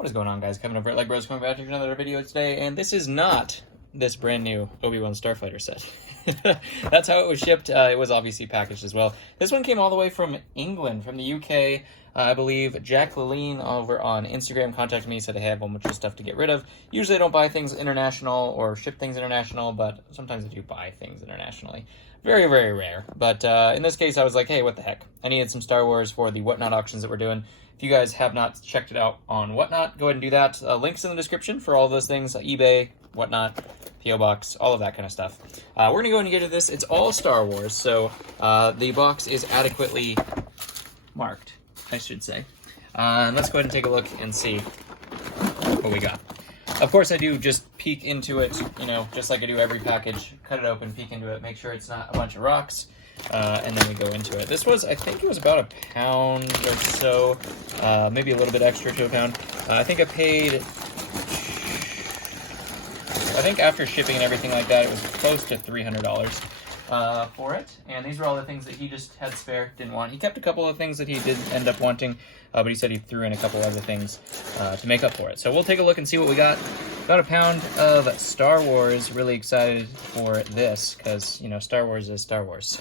What is going on, guys? Kevin over at Leg Bros coming back to another video today, and this is not this brand new Obi-Wan Starfighter set. That's how it was shipped. It was obviously packaged as well. This one came all the way from England, from the UK. I believe Jacqueline over on Instagram contacted me, said I have a bunch of stuff to get rid of. Usually I don't buy things international or ship things international, but sometimes I do buy things internationally. Very, very rare. But in this case, I was like, hey, what the heck? I needed some Star Wars for the Whatnot auctions that we're doing. If you guys have not checked it out on Whatnot, go ahead and do that. Links in the description for all of those things, eBay, Whatnot, P.O. Box, all of that kind of stuff. We're going to go and get to this. It's all Star Wars, so the box is adequately marked, I should say. And let's go ahead and take a look and see what we got. Of course, I do just peek into it, you know, just like I do every package. Cut it open, peek into it, make sure it's not a bunch of rocks. And then we go into it. This was, I think it was about a pound or so, maybe a little bit extra to a pound. I think I paid, I think after shipping and everything like that, it was close to $300 for it. And these were all the things that he just had spare, didn't want. He kept a couple of things that he did end up wanting, but he said he threw in a couple other things to make up for it. So we'll take a look and see what we got. About a pound of Star Wars. Really excited for this because, you know, Star Wars is Star Wars.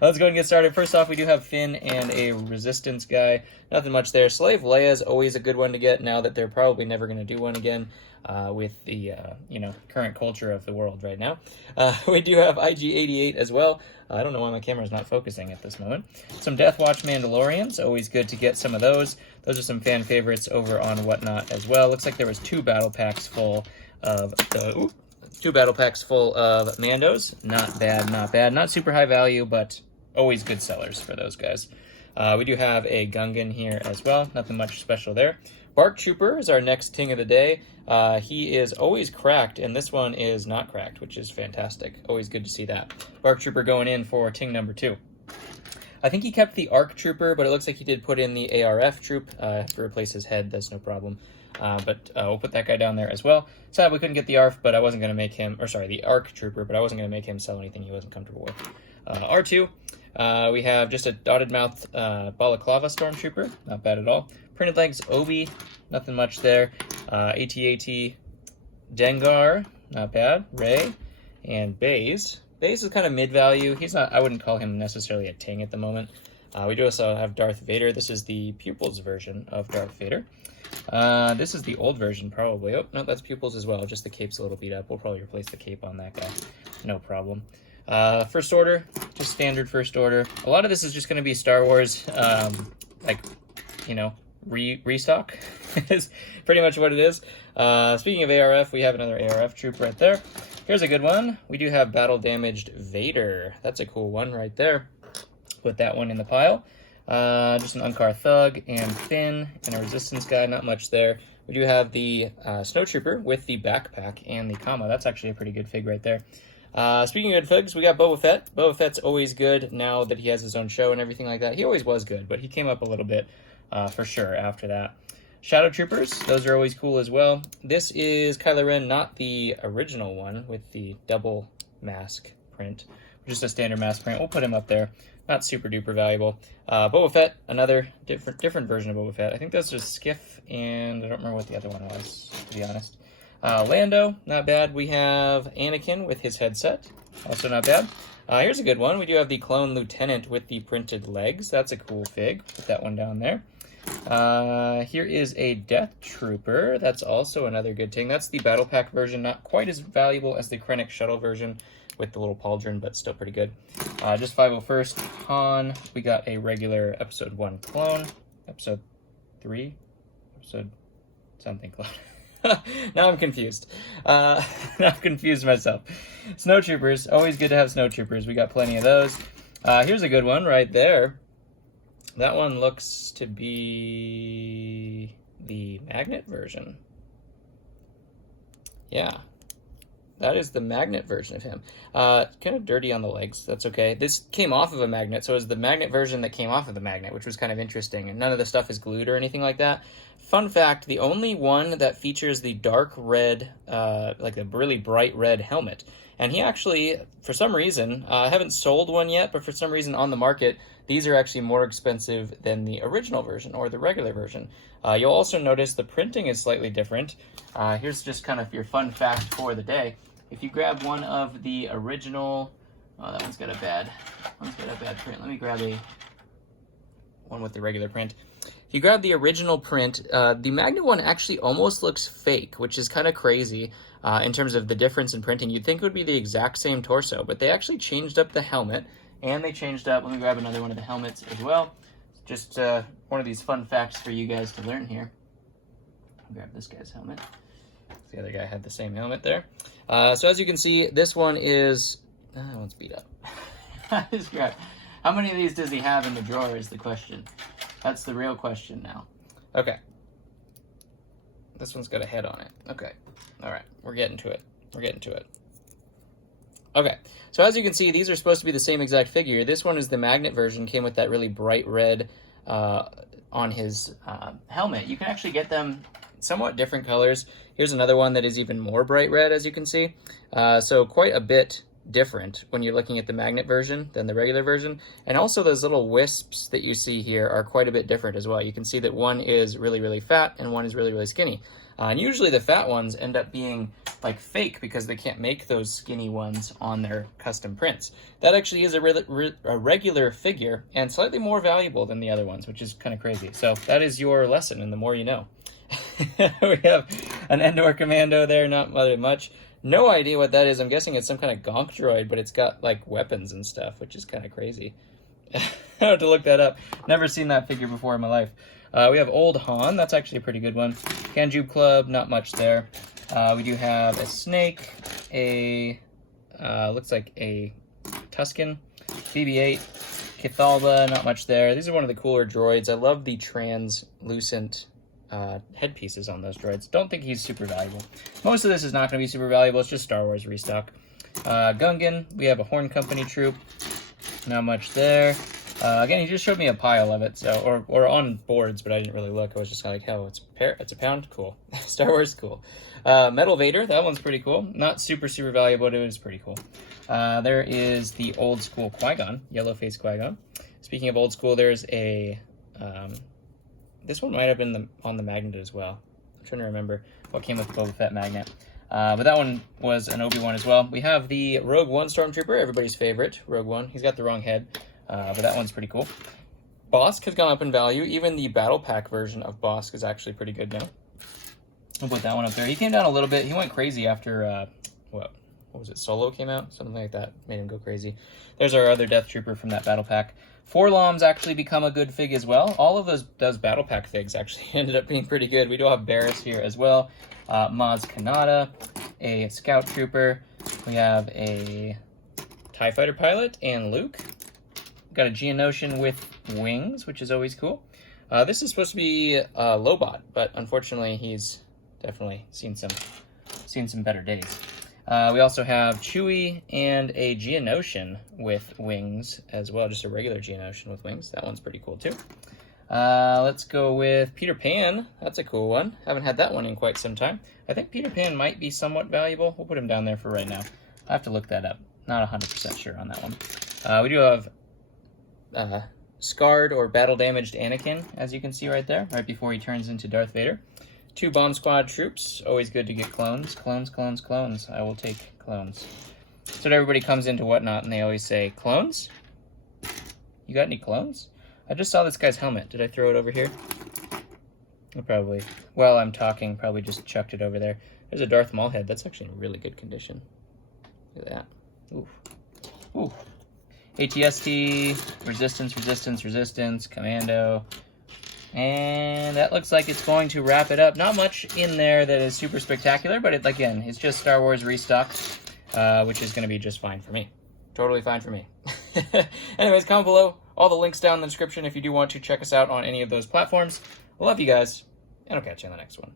Let's go and get started. First off, we do have Finn and a Resistance guy. Nothing much there. Slave Leia is always a good one to get now that they're probably never going to do one again with the, you know, current culture of the world right now. We do have IG-88 as well. I don't know why my camera's not focusing at this moment. Some Death Watch Mandalorians. Always good to get some of those. Those are some fan favorites over on Whatnot as well. Looks like there was two battle packs full of Mandos. Not bad, not bad. Not super high value, but always good sellers for those guys. We do have a Gungan here as well. Nothing much special there. Bark Trooper is our next Ting of the day. He is always cracked, and this one is not cracked, which is fantastic. Always good to see that. Bark Trooper going in for Ting number 2. I think he kept the ARC Trooper, but it looks like he did put in the ARF Troop to replace his head. That's no problem. But we'll put that guy down there as well. Sad we couldn't get the ARF, but I wasn't going to make him, or sorry, the ARC Trooper, but I wasn't going to make him sell anything he wasn't comfortable with. R2, we have just a dotted mouth Balaclava Stormtrooper. Not bad at all. Printed legs Obi, nothing much there. AT-AT Dengar, not bad. Rey, and Baze. Baze is kind of mid-value. He's not, I wouldn't call him necessarily a Ting at the moment. We do also have Darth Vader. This is the Pupils version of Darth Vader. This is the old version, probably. Oh, no, that's Pupils as well. Just the cape's a little beat up. We'll probably replace the cape on that guy. No problem. First Order, just standard First Order. A lot of this is just going to be Star Wars, like, you know, restock is pretty much what it is. Speaking of ARF, we have another ARF troop right there. Here's a good one. We do have Battle Damaged Vader. That's a cool one right there. Put that one in the pile. Just an Unkar Thug and Finn and a Resistance guy. Not much there. We do have the Snowtrooper with the backpack and the comma. That's actually a pretty good fig right there. Speaking of good figs, we got Boba Fett. Boba Fett's always good now that he has his own show and everything like that. He always was good, but he came up a little bit for sure after that. Shadow Troopers, those are always cool as well. This is Kylo Ren, not the original one with the double mask print. Just a standard mask print. We'll put him up there. Not super duper valuable. Boba Fett, another different version of Boba Fett. I think that's just Skiff, and I don't remember what the other one was, to be honest. Lando, not bad. We have Anakin with his headset. Also not bad. Here's a good one. We do have the Clone Lieutenant with the printed legs. That's a cool fig. Put that one down there. Here is a Death Trooper. That's also another good thing. That's the Battle Pack version. Not quite as valuable as the Krennic Shuttle version with the little pauldron, but still pretty good. Just 501st Han. We got a regular Episode 1 clone. Episode 3? Episode something clone. Now I'm confused. Now I'm confused myself. Snowtroopers. Always good to have Snowtroopers. We got plenty of those. Here's a good one right there. That one looks to be the magnet version. Yeah. That is the magnet version of him. Kind of dirty on the legs. That's okay. This came off of a magnet, so it was the magnet version that came off of the magnet, which was kind of interesting. And none of the stuff is glued or anything like that. Fun fact, the only one that features the dark red, like a really bright red helmet. And he actually, for some reason, I haven't sold one yet, but for some reason on the market, these are actually more expensive than the original version or the regular version. You'll also notice the printing is slightly different. Here's just kind of your fun fact for the day. If you grab one of the original, oh, that one's got a bad print. Let me grab one with the regular print. If you grab the original print, the magnet one actually almost looks fake, which is kind of crazy in terms of the difference in printing. You'd think it would be the exact same torso, but they actually changed up the helmet, and they changed up, let me grab another one of the helmets as well. Just one of these fun facts for you guys to learn here. I'll grab this guy's helmet. The other guy had the same helmet there. So as you can see, this one is, that one's beat up. How many of these does he have in the drawer is the question. That's the real question now. Okay. This one's got a head on it. Okay. All right. We're getting to it. Okay. So as you can see, these are supposed to be the same exact figure. This one is the magnet version, came with that really bright red on his helmet. You can actually get them somewhat different colors. Here's another one that is even more bright red, as you can see. So quite a bit different when you're looking at the magnet version than the regular version. And also those little wisps that you see here are quite a bit different as well. You can see that one is really, really fat and one is really, really skinny. And usually the fat ones end up being like fake because they can't make those skinny ones on their custom prints. That actually is a regular figure and slightly more valuable than the other ones, which is kind of crazy. So that is your lesson, and the more you know. We have an Endor Commando there, not very much. No idea what that is. I'm guessing it's some kind of gonk droid, but it's got like weapons and stuff, which is kind of crazy. I have to look that up. Never seen that figure before in my life. We have Old Han. That's actually a pretty good one. Kanjube Club, not much there. We do have a Snake, looks like a Tusken, BB-8, Kithalba, not much there. These are one of the cooler droids. I love the translucent headpieces on those droids. Don't think he's super valuable. Most of this is not going to be super valuable. It's just Star Wars restock. Gungan, we have a Horn Company troop. Not much there. Again, he just showed me a pile of it, so or on boards, but I didn't really look. I was just kind of like, oh, it's a pound? Cool. Star Wars, cool. Metal Vader, that one's pretty cool. Not super, super valuable, but it is pretty cool. There is the old school Qui-Gon, yellow face Qui-Gon. Speaking of old school, there's a... this one might have been on the magnet as well. I'm trying to remember what came with the Boba Fett magnet. But that one was an Obi-Wan as well. We have the Rogue One Stormtrooper, everybody's favorite, Rogue One. He's got the wrong head, but that one's pretty cool. Bosk has gone up in value. Even the Battle Pack version of Bosk is actually pretty good now. I'll put that one up there. He came down a little bit. He went crazy after, what was it, Solo came out? Something like that made him go crazy. There's our other Death Trooper from that Battle Pack. Forlom's actually become a good fig as well. All of those Battle Pack figs actually ended up being pretty good. We do have Barris here as well. Maz Kanata, a Scout Trooper. We have a TIE Fighter pilot and Luke. We've got a Geonosian with wings, which is always cool. This is supposed to be Lobot, but unfortunately he's definitely seen some better days. We also have Chewie and a Geonosian with wings as well, just a regular Geonosian with wings. That one's pretty cool too. Let's go with Peter Pan. That's a cool one. Haven't had that one in quite some time. I think Peter Pan might be somewhat valuable. We'll put him down there for right now. I have to look that up. Not 100% sure on that one. We do have scarred or battle-damaged Anakin, as you can see right there, right before he turns into Darth Vader. 2 Bomb Squad troops. Always good to get clones. Clones, clones, clones. I will take clones. So everybody comes into Whatnot and they always say, clones? You got any clones? I just saw this guy's helmet. Did I throw it over here? I probably, while I'm talking, probably just chucked it over there. There's a Darth Maul head. That's actually in really good condition. Look at that. Ooh. Ooh. ATST, resistance, resistance, resistance, commando. And that looks like it's going to wrap it up. Not much in there that is super spectacular, but again, it's just Star Wars restock, which is going to be just fine for me. Totally fine for me. Anyways, comment below. All the links down in the description if you do want to check us out on any of those platforms. I love you guys, and I'll catch you on the next one.